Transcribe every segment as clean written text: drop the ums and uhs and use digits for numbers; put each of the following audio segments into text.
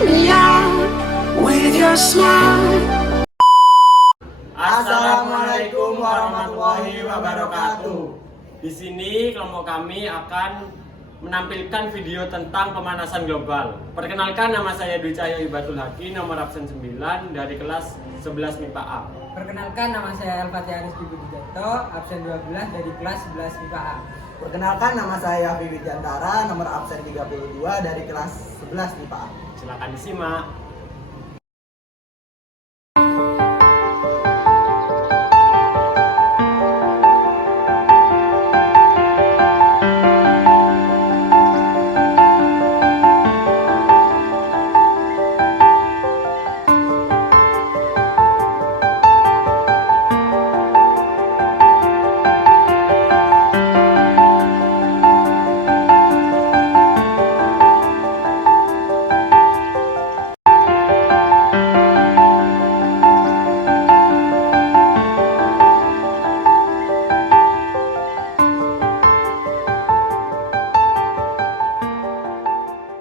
light me up with your smile. Assalamualaikum warahmatullahi wabarakatuh. Di sini kelompok kami akan menampilkan video tentang pemanasan global. Perkenalkan, nama saya Dwi Cahyo Ibatul Haki, nomor absen 9 dari kelas 11 MIPA A. Perkenalkan, nama saya Al-Fatih Aris Bibudijanto, absen 12 dari kelas 11 MIPA A. Perkenalkan, nama saya Vivi Jantara, nomor absen 32 dari kelas 11 MIPA A. Silakan disimak.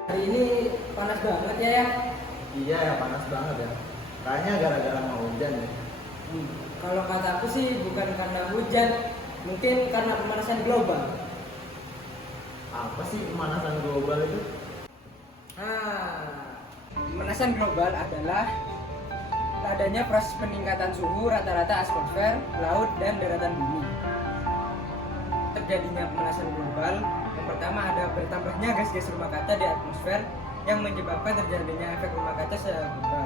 Hari ini panas banget ya. Iya ya, panas banget ya. Kayaknya gara-gara mau hujan ya. Kalau kata aku sih bukan karena hujan, mungkin karena pemanasan global. Apa sih pemanasan global itu? Pemanasan global adalah adanya proses peningkatan suhu rata-rata atmosfer, laut, dan daratan bumi. Terjadinya pemanasan global, yang pertama ada bertambahnya gas-gas rumah kaca di atmosfer yang menyebabkan terjadinya efek rumah kaca secara global.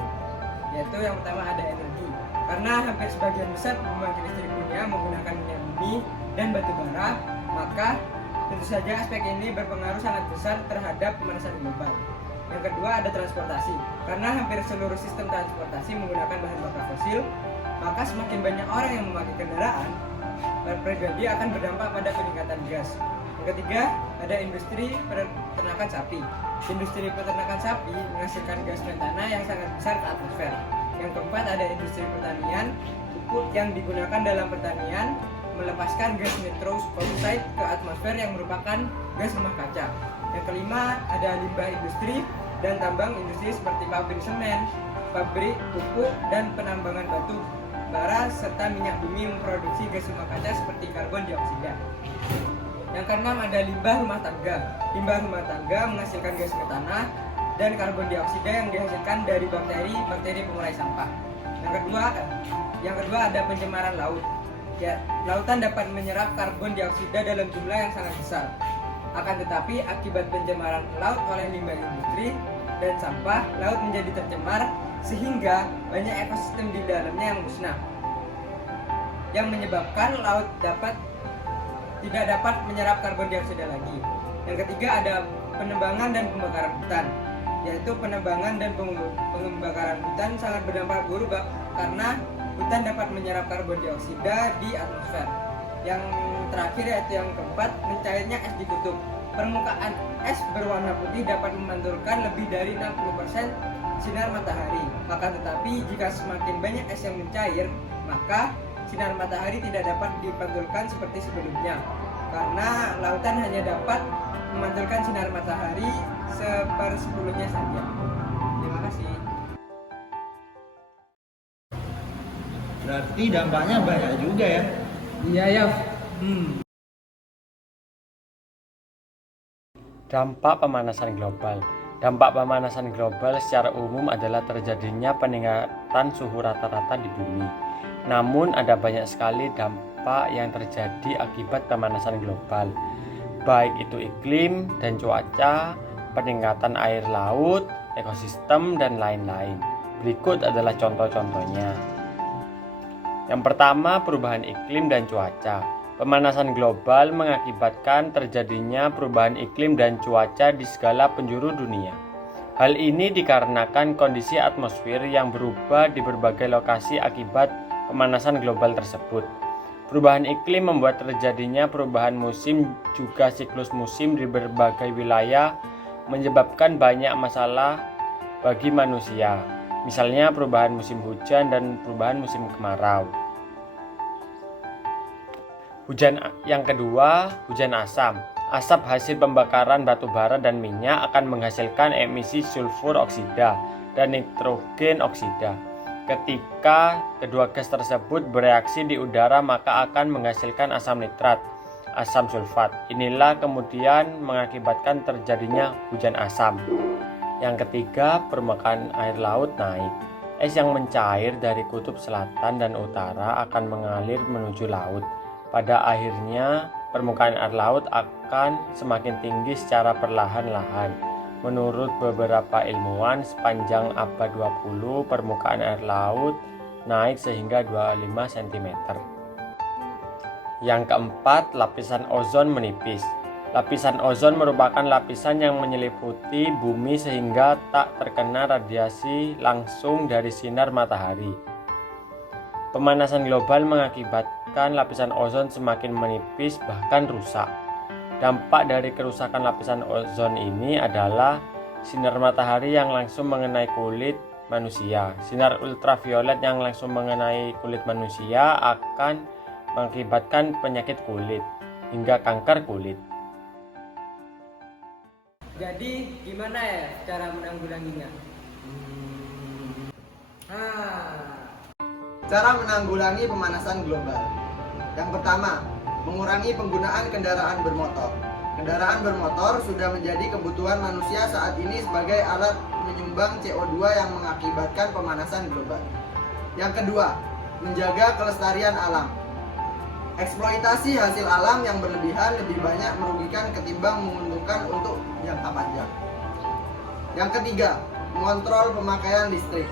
Yaitu yang pertama ada energi, karena hampir sebagian besar pembangkit listrik dunia menggunakan minyak bumi dan batu bara, maka tentu saja aspek ini berpengaruh sangat besar terhadap pemanasan global. Yang kedua ada transportasi, karena hampir seluruh sistem transportasi menggunakan bahan bakar fosil, maka semakin banyak orang yang memakai kendaraan pribadi akan berdampak pada peningkatan gas. Yang ketiga ada industri peternakan sapi. Industri peternakan sapi menghasilkan gas metana yang sangat besar ke atmosfer. Yang keempat ada industri pertanian. Pupuk yang digunakan dalam pertanian melepaskan gas nitrous oxide ke atmosfer yang merupakan gas rumah kaca. Yang kelima ada limbah industri dan tambang industri seperti pabrik semen, pabrik pupuk, dan penambangan batu bara serta minyak bumi memproduksi gas rumah kaca seperti karbon dioksida. Yang keenam ada limbah rumah tangga. Limbah rumah tangga menghasilkan gas metana dan karbon dioksida yang dihasilkan dari bakteri pengurai sampah. Yang kedua ada pencemaran laut. Ya, lautan dapat menyerap karbon dioksida dalam jumlah yang sangat besar. Akan tetapi akibat pencemaran laut oleh limbah industri dan sampah, laut menjadi tercemar sehingga banyak ekosistem di dalamnya yang musnah, yang menyebabkan laut tidak dapat menyerap karbon dioksida lagi. Yang ketiga ada penebangan dan pembakaran hutan, yaitu penebangan dan pembakaran hutan sangat berdampak buruk karena hutan dapat menyerap karbon dioksida di atmosfer. Yang terakhir yaitu yang keempat, mencairnya es di kutub. Permukaan es berwarna putih dapat memantulkan lebih dari 60% sinar matahari. Akan tetapi jika semakin banyak es yang mencair, maka sinar matahari tidak dapat dipantulkan seperti sebelumnya, karena lautan hanya dapat memantulkan sinar matahari 1/10-nya saja. Terima kasih. Berarti dampaknya banyak juga ya. Iya ya. Dampak pemanasan global. Dampak pemanasan global secara umum adalah terjadinya peningkatan suhu rata-rata di bumi. Namun ada banyak sekali dampak yang terjadi akibat pemanasan global, baik itu iklim dan cuaca, peningkatan air laut, ekosistem, dan lain-lain. Berikut adalah contoh-contohnya. Yang pertama, perubahan iklim dan cuaca. Pemanasan global mengakibatkan terjadinya perubahan iklim dan cuaca di segala penjuru dunia. Hal ini dikarenakan kondisi atmosfer yang berubah di berbagai lokasi akibat pemanasan global tersebut. Perubahan iklim membuat terjadinya perubahan musim juga siklus musim di berbagai wilayah, menyebabkan banyak masalah bagi manusia. Misalnya perubahan musim hujan dan perubahan musim kemarau. Yang kedua, hujan asam. Asap hasil pembakaran batu bara dan minyak akan menghasilkan emisi sulfur oksida dan nitrogen oksida. Ketika kedua gas tersebut bereaksi di udara, maka akan menghasilkan asam nitrat, asam sulfat. Inilah kemudian mengakibatkan terjadinya hujan asam. Yang ketiga, permukaan air laut naik. Es yang mencair dari kutub selatan dan utara akan mengalir menuju laut. Pada akhirnya, permukaan air laut akan semakin tinggi secara perlahan-lahan. Menurut beberapa ilmuwan, sepanjang abad 20, permukaan air laut naik sehingga 25 cm. Yang keempat, lapisan ozon menipis. Lapisan ozon merupakan lapisan yang menyeliputi bumi sehingga tak terkena radiasi langsung dari sinar matahari. Pemanasan global mengakibatkan lapisan ozon semakin menipis bahkan rusak. Dampak dari kerusakan lapisan ozon ini adalah sinar matahari yang langsung mengenai kulit manusia. Sinar ultraviolet yang langsung mengenai kulit manusia akan mengakibatkan penyakit kulit hingga kanker kulit. Jadi gimana ya cara menanggulanginya? Cara menanggulangi pemanasan global. Yang pertama, mengurangi penggunaan kendaraan bermotor. Kendaraan bermotor sudah menjadi kebutuhan manusia saat ini sebagai alat menyumbang CO2 yang mengakibatkan pemanasan global. Yang kedua, menjaga kelestarian alam. Eksploitasi hasil alam yang berlebihan lebih banyak merugikan ketimbang menguntungkan untuk jangka panjang. Yang ketiga, mengontrol pemakaian listrik.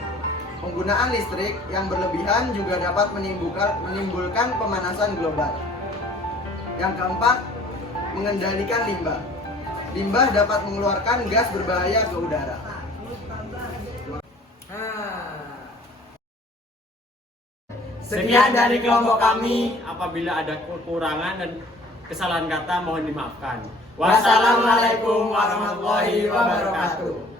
Penggunaan listrik yang berlebihan juga dapat menimbulkan pemanasan global. Yang keempat, mengendalikan limbah. Limbah dapat mengeluarkan gas berbahaya ke udara. Sekian dari kelompok kami. Apabila ada kekurangan dan kesalahan kata mohon dimaafkan. Wassalamualaikum warahmatullahi wabarakatuh.